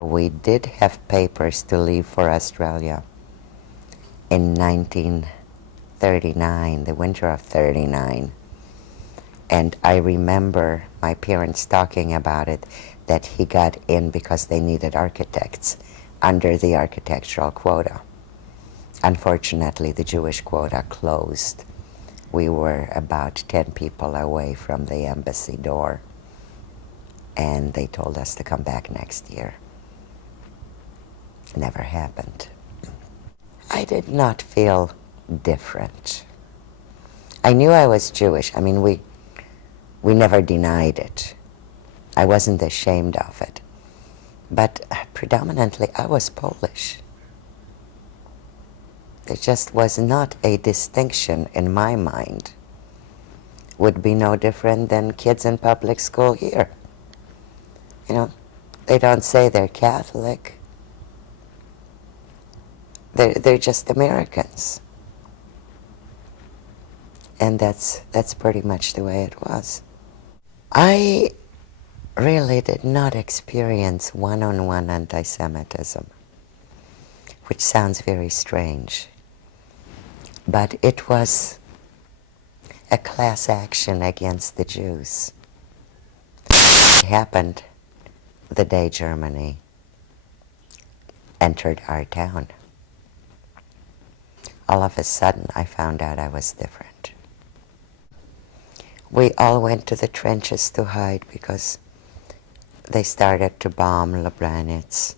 We did have papers to leave for Australia in 1939, the winter of 39. And I remember my parents talking about it, that he got in because they needed architects under the architectural quota. Unfortunately, the Jewish quota closed. We were about 10 people away from the embassy door, and they told us to come back next year. Never happened. I did not feel different. I knew I was Jewish. I mean, we never denied it. I wasn't ashamed of it. But predominantly, I was Polish. There just was not a distinction in my mind. Would be no different than kids in public school here. You know, they don't say they're Catholic. They're just Americans. And that's pretty much the way it was. I really did not experience one-on-one anti-Semitism, which sounds very strange. But it was a class action against the Jews. It happened the day Germany entered our town. All of a sudden, I found out I was different. We all went to the trenches to hide because they started to bomb Lubranitz.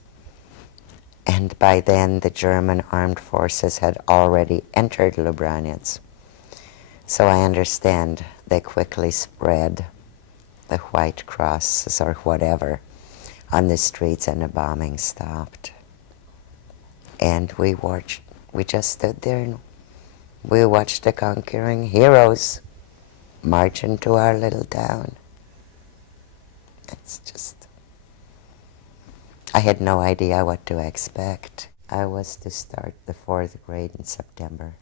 And by then, the German armed forces had already entered Lubranitz. So I understand they quickly spread the white crosses or whatever on the streets, and the bombing stopped. And we just stood there and we watched the conquering heroes march into our little town. It's just, I had no idea what to expect. I was to start the 4th grade in September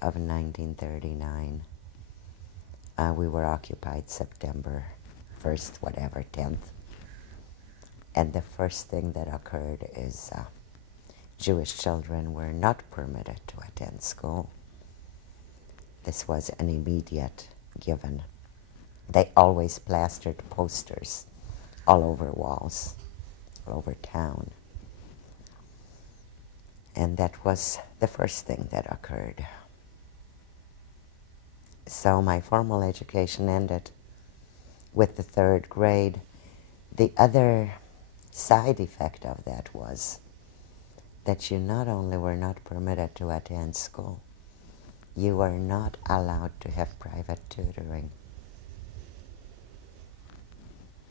of 1939. We were occupied September 1st, whatever, 10th. And the first thing that occurred is Jewish children were not permitted to attend school. This was an immediate given. They always plastered posters all over walls, all over town. And that was the first thing that occurred. So my formal education ended with the 3rd grade. The other side effect of that was that you not only were not permitted to attend school, you were not allowed to have private tutoring.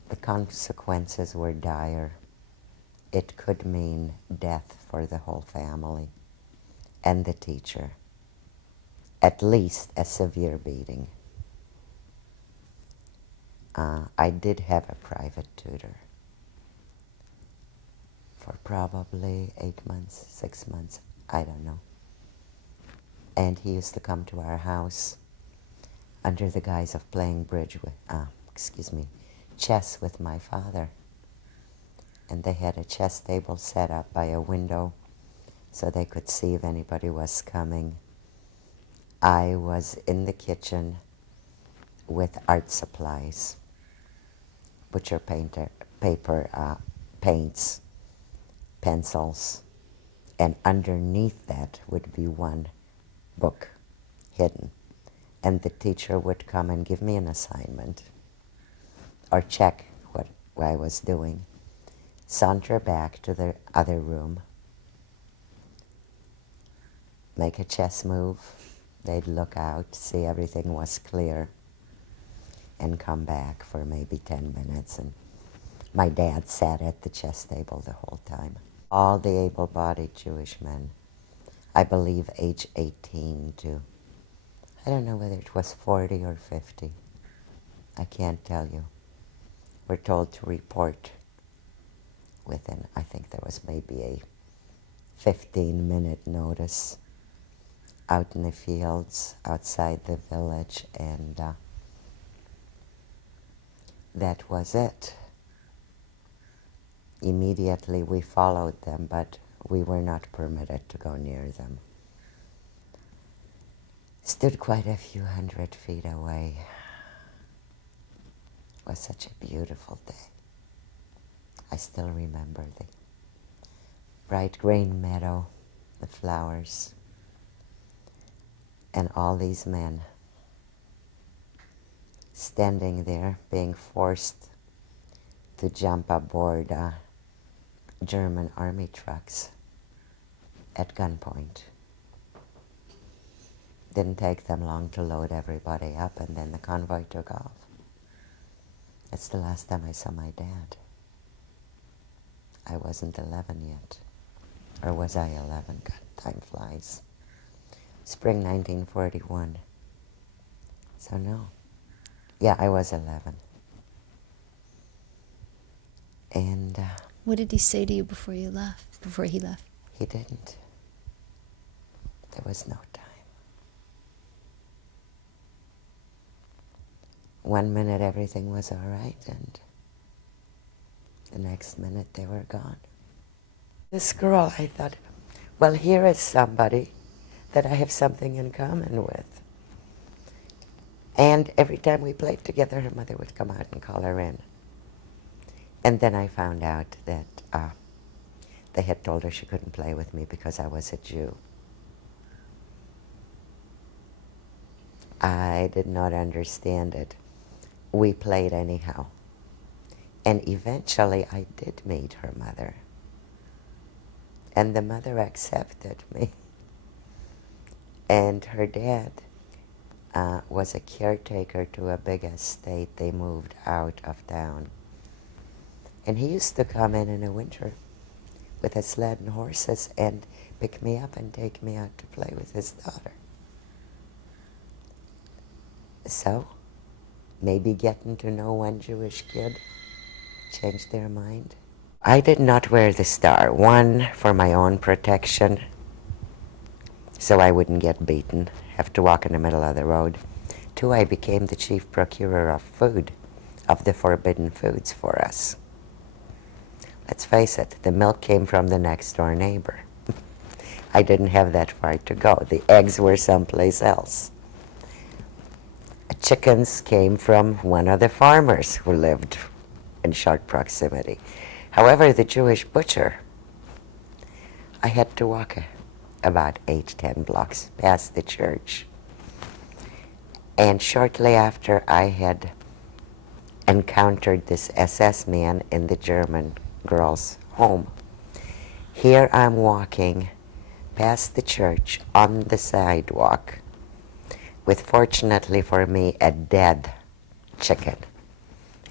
The consequences were dire. It could mean death for the whole family and the teacher, at least a severe beating. I did have a private tutor for probably 8 months, 6 months, I don't know. And he used to come to our house under the guise of playing chess with my father. And they had a chess table set up by a window so they could see if anybody was coming. I was in the kitchen with art supplies, butcher paper, paints, pencils, and underneath that would be one book hidden. And the teacher would come and give me an assignment or check what I was doing, saunter back to the other room, make a chess move. They'd look out, see everything was clear, and come back for maybe 10 minutes. And my dad sat at the chess table the whole time. All the able-bodied Jewish men, I believe age 18 to, I don't know whether it was 40 or 50. I can't tell you. We're told to report within, I think there was maybe a 15-minute notice out in the fields outside the village, and that was it. Immediately we followed them, but we were not permitted to go near them. Stood quite a few 100 feet away. It was such a beautiful day. I still remember the bright green meadow, the flowers, and all these men standing there being forced to jump aboard German army trucks at gunpoint. Didn't take them long to load everybody up, and then the convoy took off. That's the last time I saw my dad. I wasn't 11 yet. Or was I 11? God, time flies. Spring 1941. So no. Yeah, I was 11. And what did he say to you before he left? He didn't. There was no time. 1 minute everything was all right, and the next minute they were gone. This girl, I thought, well, here is somebody that I have something in common with. And every time we played together, her mother would come out and call her in. And then I found out that they had told her she couldn't play with me because I was a Jew. I did not understand it. We played anyhow. And eventually I did meet her mother. And the mother accepted me. And her dad was a caretaker to a big estate. They moved out of town. And he used to come in the winter with a sled and horses and pick me up and take me out to play with his daughter. So, maybe getting to know one Jewish kid changed their mind. I did not wear the star. One, for my own protection, so I wouldn't get beaten, have to walk in the middle of the road. Two, I became the chief procurer of food, of the forbidden foods for us. Let's face it, the milk came from the next door neighbor. I didn't have that far to go. The eggs were someplace else. Chickens came from one of the farmers who lived in short proximity. However, the Jewish butcher, I had to walk about 8-10 blocks past the church. And shortly after, I had encountered this SS man in the German girl's home. Here I'm walking past the church on the sidewalk with, fortunately for me, a dead chicken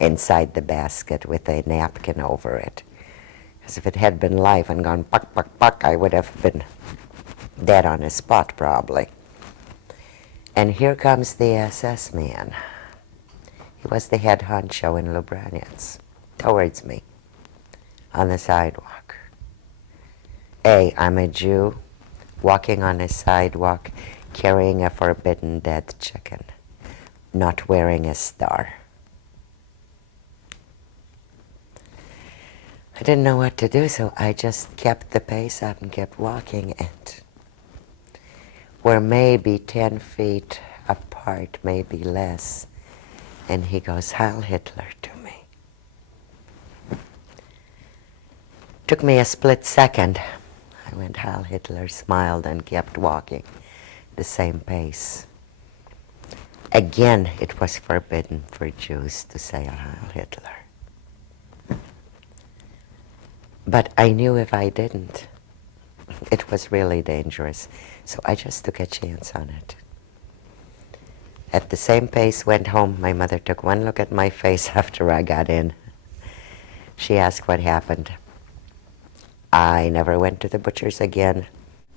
inside the basket with a napkin over it. Because if it had been live and gone buck, buck, buck, I would have been dead on the spot probably. And here comes the SS man. He was the head honcho in Lubranitz, towards me on the sidewalk. I'm a Jew walking on a sidewalk carrying a forbidden dead chicken, not wearing a star. I didn't know what to do, so I just kept the pace up and kept walking, and we're maybe 10 feet apart, maybe less, and he goes, "Heil Hitler," to me. Took me a split second. I went, "Heil Hitler," smiled, and kept walking the same pace. Again, it was forbidden for Jews to say Heil Hitler. But I knew if I didn't, it was really dangerous. So I just took a chance on it. At the same pace, went home. My mother took one look at my face after I got in. She asked what happened. I never went to the butcher's again.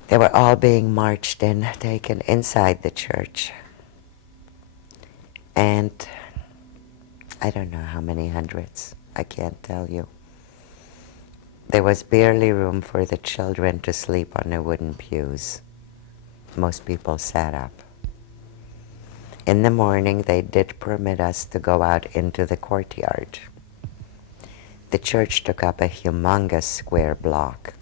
They were all being marched in, taken inside the church. And I don't know how many hundreds. I can't tell you. There was barely room for the children to sleep on the wooden pews. Most people sat up. In the morning, they did permit us to go out into the courtyard. The church took up a humongous square block,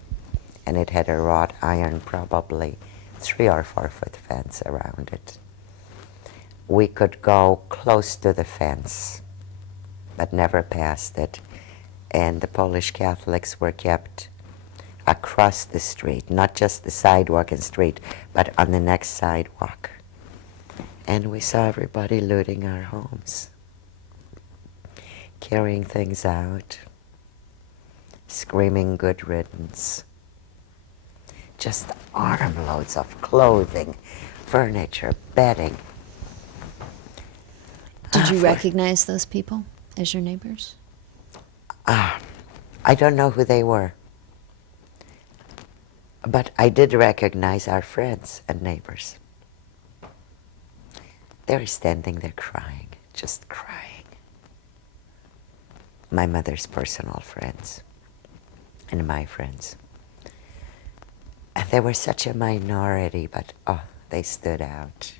and it had a wrought iron, probably 3 or 4 foot fence around it. We could go close to the fence, but never past it, and the Polish Catholics were kept across the street, not just the sidewalk and street, but on the next sidewalk. And we saw everybody looting our homes, carrying things out, screaming good riddance. Just armloads of clothing, furniture, bedding. Did you recognize those people as your neighbors? I don't know who they were, but I did recognize our friends and neighbors. They were standing there crying, just crying. My mother's personal friends and my friends. And they were such a minority, but they stood out.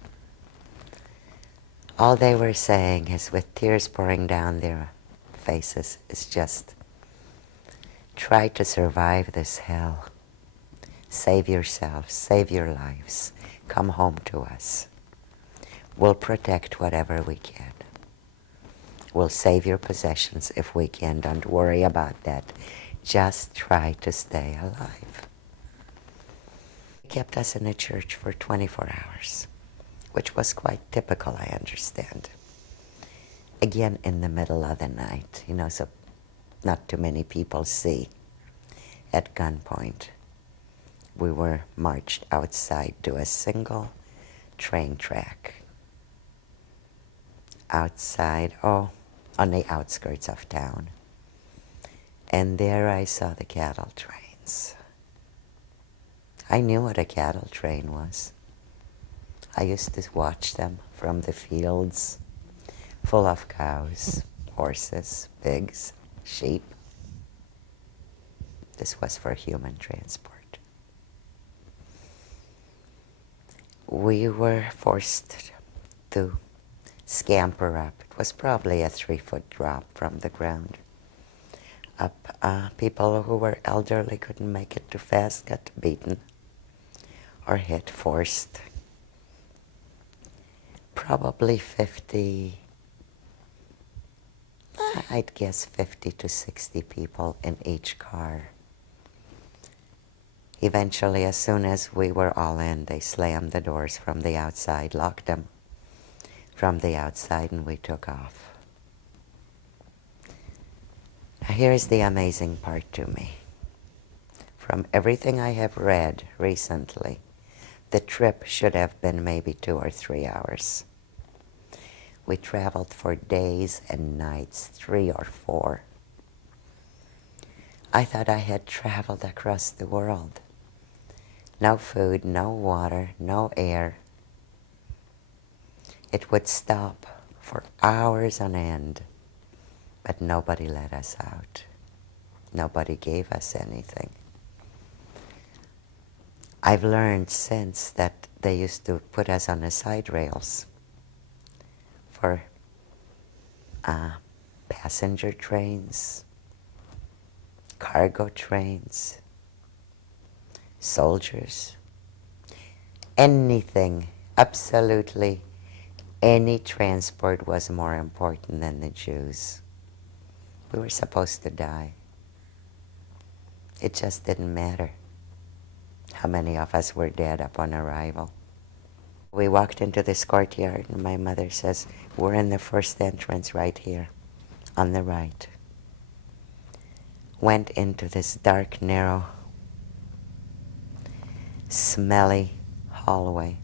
All they were saying is, with tears pouring down their faces, is just, try to survive this hell. Save yourselves, save your lives, come home to us. We'll protect whatever we can. We'll save your possessions if we can. Don't worry about that. Just try to stay alive. They kept us in a church for 24 hours, which was quite typical, I understand. Again, in the middle of the night, so not too many people see. At gunpoint, we were marched outside to a single train track. Outside, on the outskirts of town. And there I saw the cattle trains. I knew what a cattle train was. I used to watch them from the fields, full of cows, horses, pigs, sheep. This was for human transport. We were forced to scamper up. It was probably a 3-foot drop from the ground. Up, people who were elderly couldn't make it too fast, got beaten or hit, forced. Probably 50, I'd guess 50 to 60 people in each car. Eventually, as soon as we were all in, they slammed the doors from the outside, locked them from the outside, and we took off. Now, here's the amazing part to me. From everything I have read recently, the trip should have been maybe 2 or 3 hours. We traveled for days and nights, 3 or 4. I thought I had traveled across the world. No food, no water, no air. It would stop for hours on end, but nobody let us out. Nobody gave us anything. I've learned since that they used to put us on the side rails for passenger trains, cargo trains, soldiers, anything, absolutely any transport was more important than the Jews. We were supposed to die. It just didn't matter how many of us were dead upon arrival. We walked into this courtyard, and my mother says, we're in the first entrance right here, on the right. Went into this dark, narrow, smelly hallway.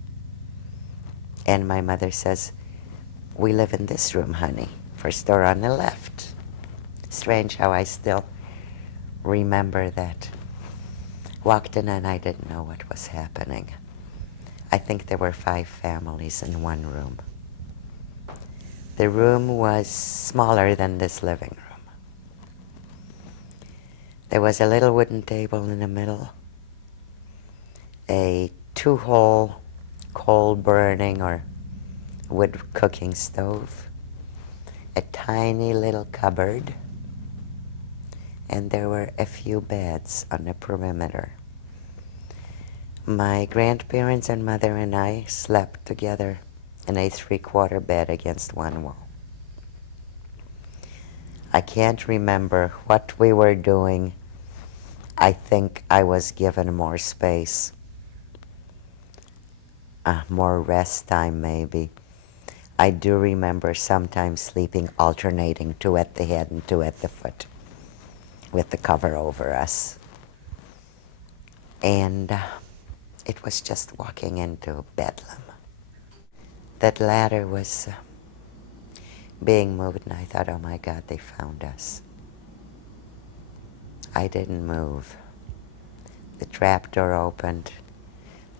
And my mother says, we live in this room, honey. First door on the left. Strange how I still remember that. Walked in and I didn't know what was happening. I think there were 5 families in one room. The room was smaller than this living room. There was a little wooden table in the middle, a 2-hole coal burning or wood cooking stove, a tiny little cupboard, and there were a few beds on the perimeter. My grandparents and mother and I slept together in a 3/4 bed against one wall. I can't remember what we were doing. I think I was given more space, more rest time maybe. I do remember sometimes sleeping alternating 2 at the head and 2 at the foot with the cover over us. And it was just walking into bedlam. That ladder was being moved, and I thought, oh my God, they found us. I didn't move. The trap door opened.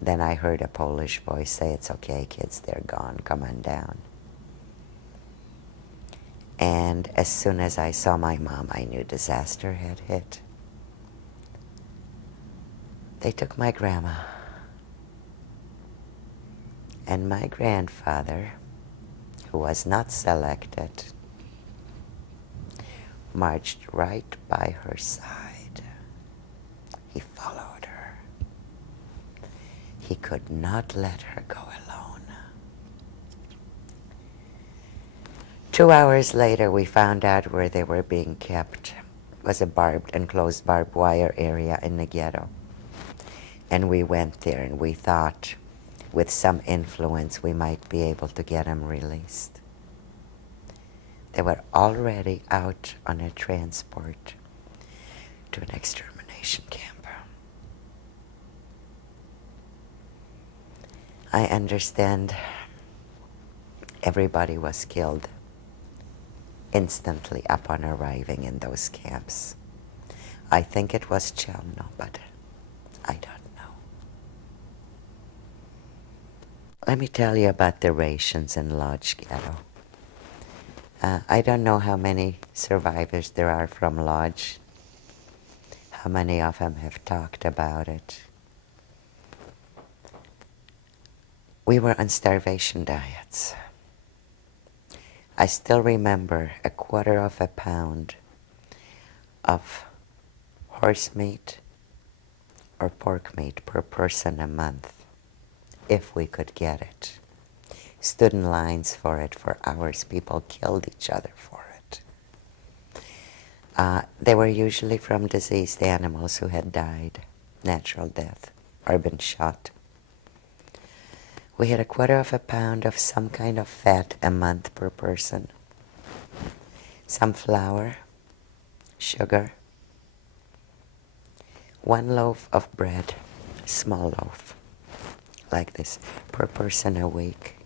Then I heard a Polish voice say, it's okay, kids, they're gone, come on down. And as soon as I saw my mom, I knew disaster had hit. They took my grandma. And my grandfather, who was not selected, marched right by her side. He followed her. He could not let her go alone. 2 hours later, we found out where they were being kept. It was a enclosed barbed wire area in the ghetto. And we went there, and we thought, with some influence, we might be able to get them released. They were already out on a transport to an extermination camp. I understand everybody was killed instantly upon arriving in those camps. I think it was Chelmno, but I don't know. Let me tell you about the rations in Lodz Ghetto. I don't know how many survivors there are from Lodz, how many of them have talked about it. We were on starvation diets. I still remember 1/4 pound of horse meat or pork meat per person a month, if we could get it. Stood in lines for it for hours. People killed each other for it. They were usually from diseased animals who had died, natural death, or been shot. We had 1/4 pound of some kind of fat a month per person. Some flour, sugar, 1 loaf of bread, small loaf, like this, per person a week.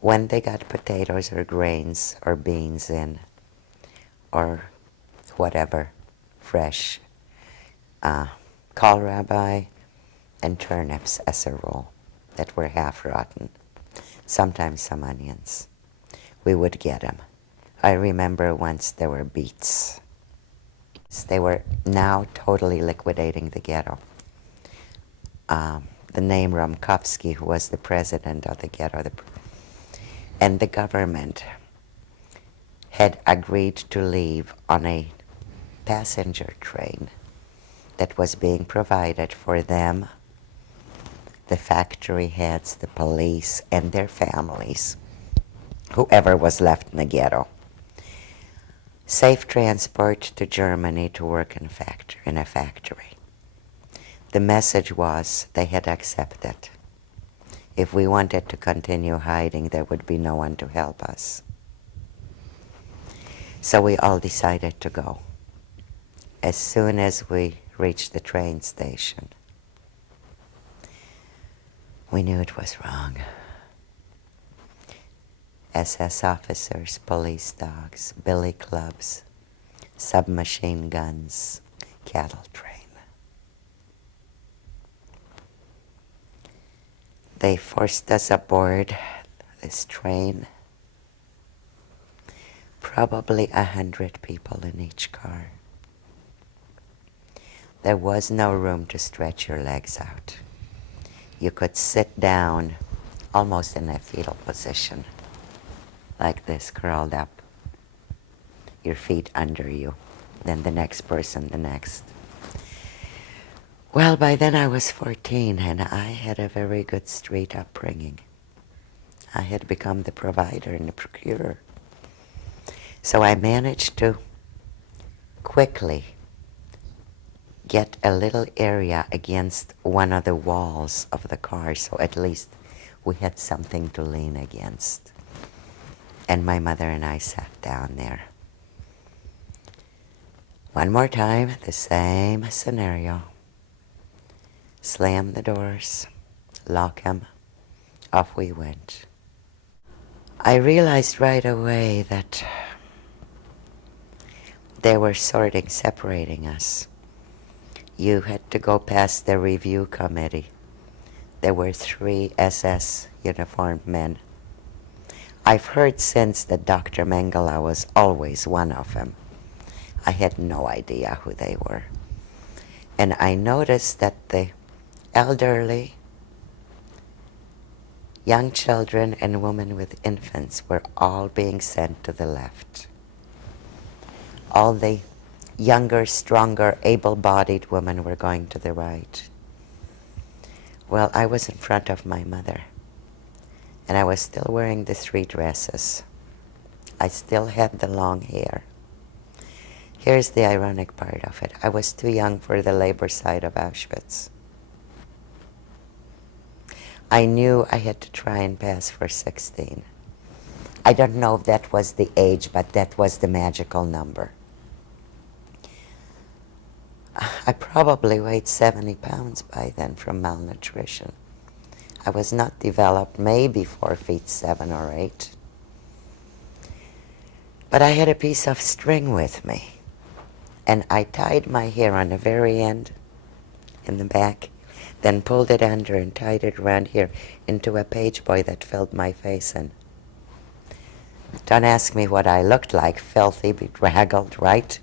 When they got potatoes or grains or beans in, or whatever, fresh, kohlrabi and turnips as a rule that were half rotten, sometimes some onions. We would get them. I remember once there were beets. They were now totally liquidating the ghetto. The name Romkowski, who was the president of the ghetto, and the government had agreed to leave on a passenger train that was being provided for them, the factory heads, the police, and their families, whoever was left in the ghetto. Safe transport to Germany to work in a factory. The message was they had accepted. If we wanted to continue hiding, there would be no one to help us. So we all decided to go. As soon as we reached the train station, we knew it was wrong. SS officers, police dogs, billy clubs, submachine guns, cattle train. They forced us aboard this train. Probably 100 people in each car. There was no room to stretch your legs out. You could sit down almost in a fetal position, like this, curled up, your feet under you, then the next person, the next. Well, by then I was 14 and I had a very good street upbringing. I had become the provider and the procurer. So I managed to quickly get a little area against one of the walls of the car, so at least we had something to lean against. And my mother and I sat down there. One more time, the same scenario. Slam the doors, lock them, off we went. I realized right away that they were separating us. You had to go past the review committee. There were 3 SS uniformed men. I've heard since that Dr. Mengele was always one of them. I had no idea who they were. And I noticed that the elderly, young children and women with infants were all being sent to the left. All the younger, stronger, able-bodied women were going to the right. Well, I was in front of my mother, and I was still wearing the 3 dresses. I still had the long hair. Here's the ironic part of it. I was too young for the labor side of Auschwitz. I knew I had to try and pass for 16. I don't know if that was the age, but that was the magical number. I probably weighed 70 pounds by then from malnutrition. I was not developed, maybe 4 feet 7 or 8. But I had a piece of string with me, and I tied my hair on the very end, in the back, then pulled it under and tied it around here into a page boy that filled my face in. Don't ask me what I looked like, filthy, bedraggled, right?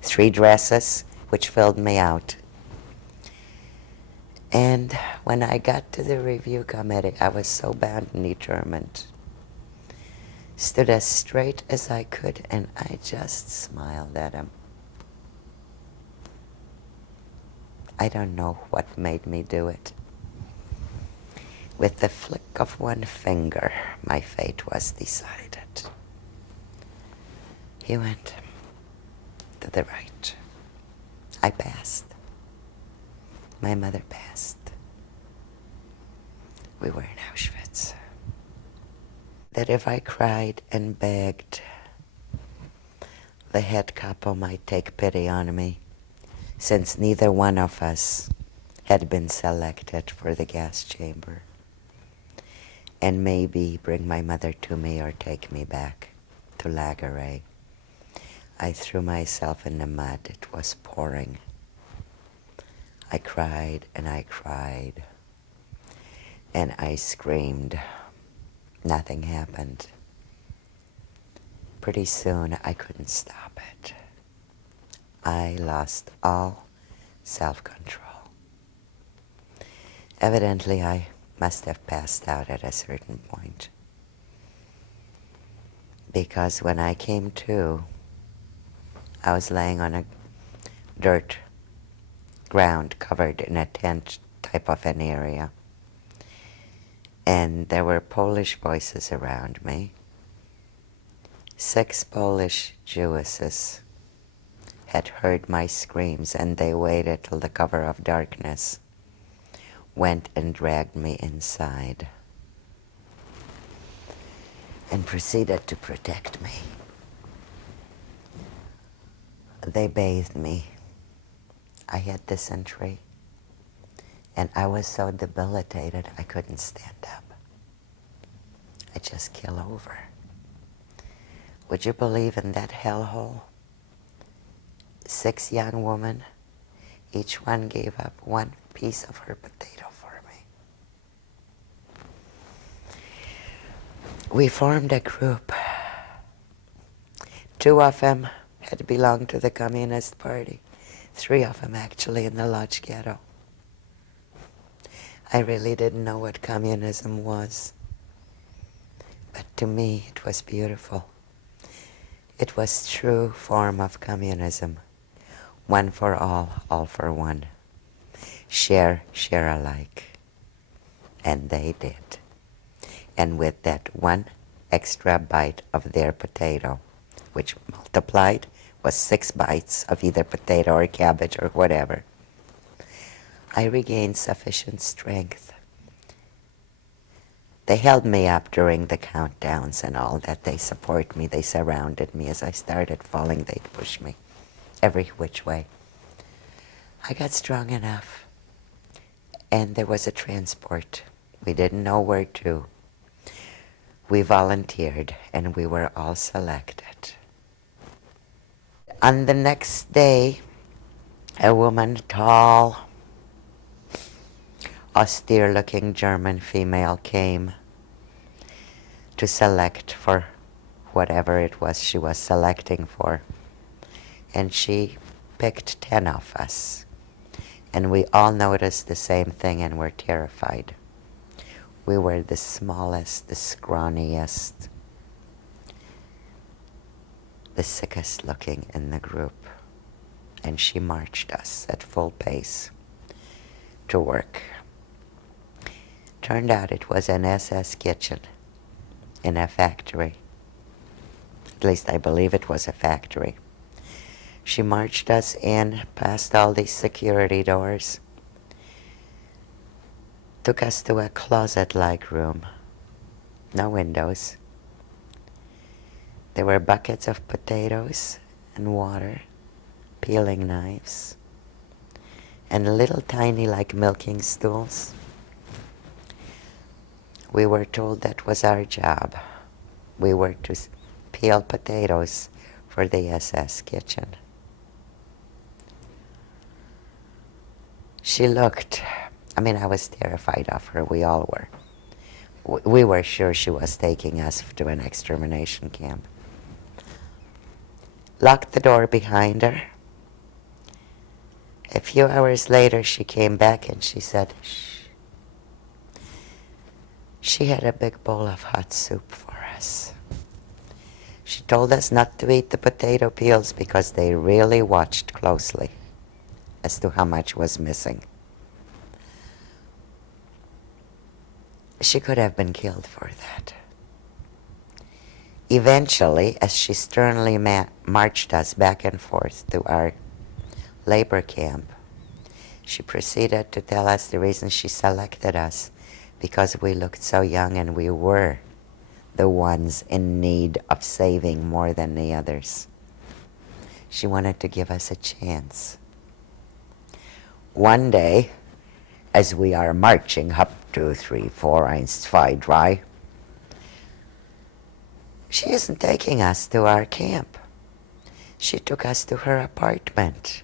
3 dresses, which filled me out. And when I got to the review committee, I was so bound and determined. Stood as straight as I could, and I just smiled at him. I don't know what made me do it. With the flick of one finger, my fate was decided. He went to the right. I passed. My mother passed. We were in Auschwitz. That if I cried and begged, the head capo might take pity on me, since neither one of us had been selected for the gas chamber, and maybe bring my mother to me or take me back to Lageray. I threw myself in the mud. It was pouring. I cried and I cried, and I screamed. Nothing happened. Pretty soon I couldn't stop it. I lost all self-control. Evidently, I must have passed out at a certain point, because when I came to, I was laying on a dirt ground covered in a tent type of an area, and there were Polish voices around me. 6 Polish Jewesses had heard my screams, and they waited till the cover of darkness went and dragged me inside and proceeded to protect me. They bathed me. I had dysentery, and I was so debilitated I couldn't stand up. I just keel over. Would you believe in that hellhole? 6 young women, each one gave up 1 piece of her potato for me. We formed a group. 2 of them had belonged to the Communist Party. 3 of them actually in the Lodz ghetto. I really didn't know what communism was, but to me it was beautiful. It was true form of communism. One for all for one. Share, share alike. And they did. And with that one extra bite of their potato, which multiplied was 6 bites of either potato or cabbage or whatever, I regained sufficient strength. They held me up during the countdowns and all that. They support me. They surrounded me. As I started falling, they'd push me every which way. I got strong enough. And there was a transport. We didn't know where to. We volunteered, and we were all selected. On the next day, a woman, tall, austere-looking German female, came to select for whatever it was she was selecting for. And she picked 10 of us. And we all noticed the same thing and were terrified. We were the smallest, the scrawniest, the sickest looking in the group. And she marched us at full pace to work. Turned out it was an SS kitchen in a factory. At least I believe it was a factory. She marched us in past all these security doors, took us to a closet-like room, no windows. There were buckets of potatoes and water, peeling knives, and little tiny like milking stools. We were told that was our job. We were to peel potatoes for the SS kitchen. She looked, I was terrified of her, we all were. We were sure she was taking us to an extermination camp. Locked the door behind her. A few hours later, she came back and she said, shh. She had a big bowl of hot soup for us. She told us not to eat the potato peels because they really watched closely as to how much was missing. She could have been killed for that. Eventually, as she sternly marched us back and forth to our labor camp, she proceeded to tell us the reason she selected us, because we looked so young and we were the ones in need of saving more than the others. She wanted to give us a chance. One day, as we are marching up 2, 3, 4, 1, 2, 3, she isn't taking us to our camp. She took us to her apartment.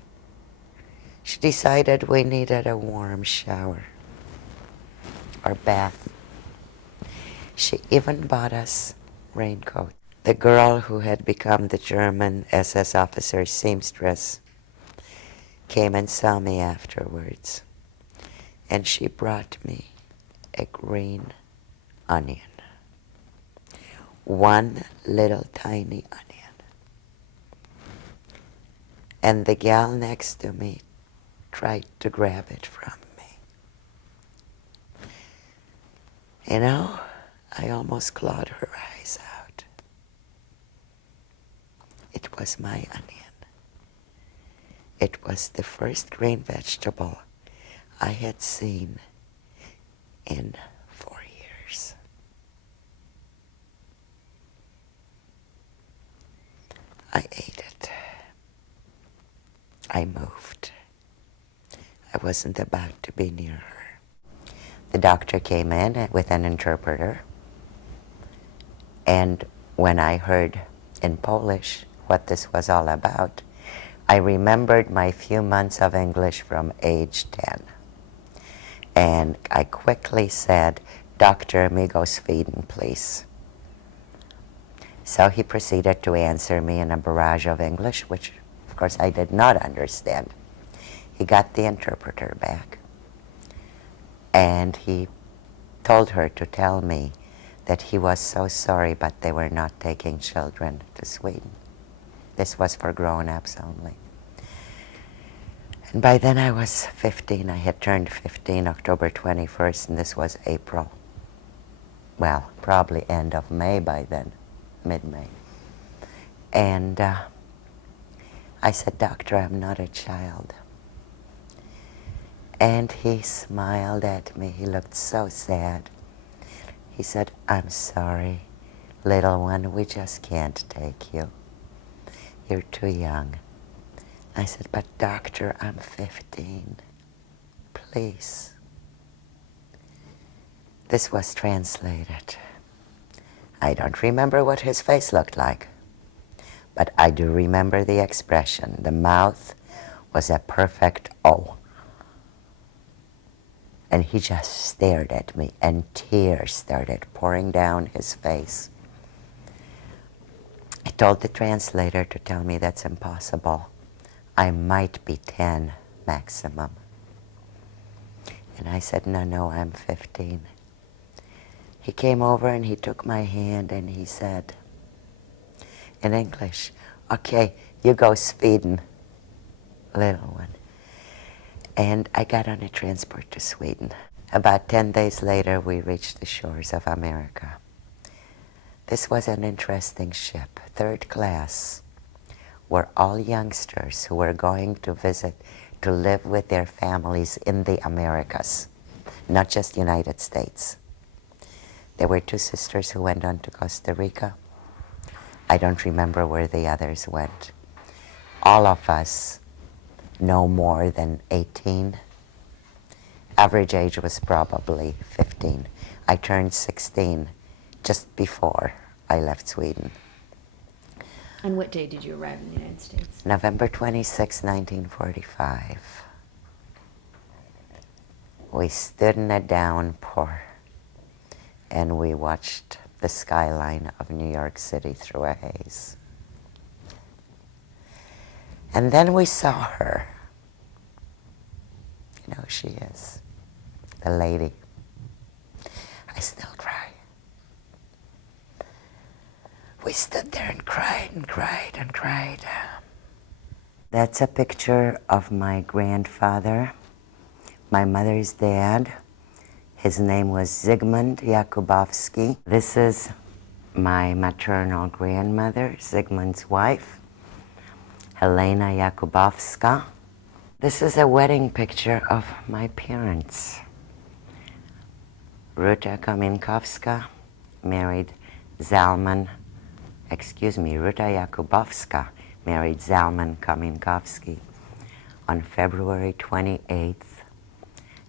She decided we needed a warm shower or bath. She even bought us raincoats. The girl who had become the German SS officer's seamstress came and saw me afterwards, and she brought me a green onion. One little tiny onion. And the gal next to me tried to grab it from me. You know, I almost clawed her eyes out. It was my onion. It was the first green vegetable I had seen in 4 years. I ate it. I moved. I wasn't about to be near her. The doctor came in with an interpreter, and when I heard in Polish what this was all about, I remembered my few months of English from age 10. And I quickly said, "Dr. Amigo Sweden, please." So he proceeded to answer me in a barrage of English, which, of course, I did not understand. He got the interpreter back, and he told her to tell me that he was so sorry, but they were not taking children to Sweden. This was for grown-ups only. And by then I was 15. I had turned 15 October 21st, and this was April. Well, probably end of May by then, mid-May. And I said, "Doctor, I'm not a child." And he smiled at me. He looked so sad. He said, "I'm sorry, little one, we just can't take you. You're too young." I said, "But doctor, I'm 15. Please." This was translated. I don't remember what his face looked like, but I do remember the expression. The mouth was a perfect O. And he just stared at me, and tears started pouring down his face. I told the translator to tell me that's impossible. I might be 10 maximum. And I said, no, I'm 15. He came over and he took my hand and he said, in English, "Okay, you go Sweden, little one." And I got on a transport to Sweden. About 10 days later, we reached the shores of America. This was an interesting ship, third class, were all youngsters who were going to visit, to live with their families in the Americas, not just United States. There were 2 sisters who went on to Costa Rica. I don't remember where the others went. All of us no more than 18. Average age was probably 15. I turned 16 just before I left Sweden. And what day did you arrive in the United States? November 26, 1945. We stood in a downpour and we watched the skyline of New York City through a haze. And then we saw her. You know who she is, the lady. I still cry. We stood there and cried and cried and cried. That's a picture of my grandfather, my mother's dad. His name was Zygmunt Jakubowski. This is my maternal grandmother, Zygmunt's wife, Helena Jakubowska. This is a wedding picture of my parents. Ruta Kaminkowska married Ruta Jakubowska married Zalman Kaminkowski on February 28th,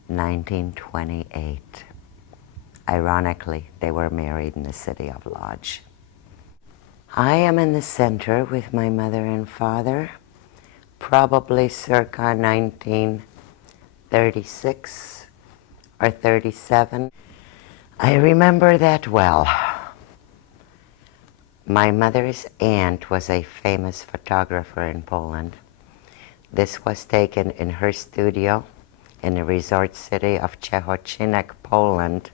1928. Ironically, they were married in the city of Lodz. I am in the center with my mother and father, probably circa 1936 or 37. I remember that well. My mother's aunt was a famous photographer in Poland. This was taken in her studio in the resort city of Ciechocinek, Poland.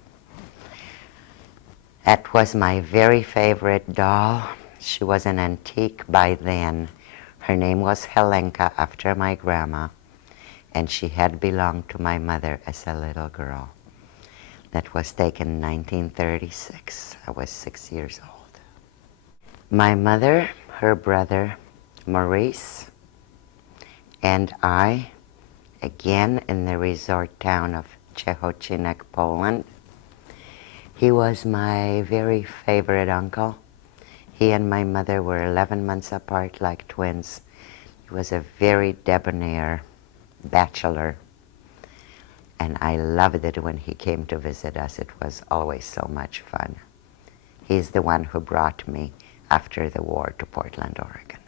That was my very favorite doll. She was an antique by then. Her name was Helenka, after my grandma, and she had belonged to my mother as a little girl. That was taken in 1936. I was 6 years old. My mother, her brother, Maurice, and I, again in the resort town of Ciechocinek, Poland. He was my very favorite uncle. He and my mother were 11 months apart like twins. He was a very debonair bachelor, and I loved it when he came to visit us. It was always so much fun. He's the one who brought me after the war to Portland, Oregon.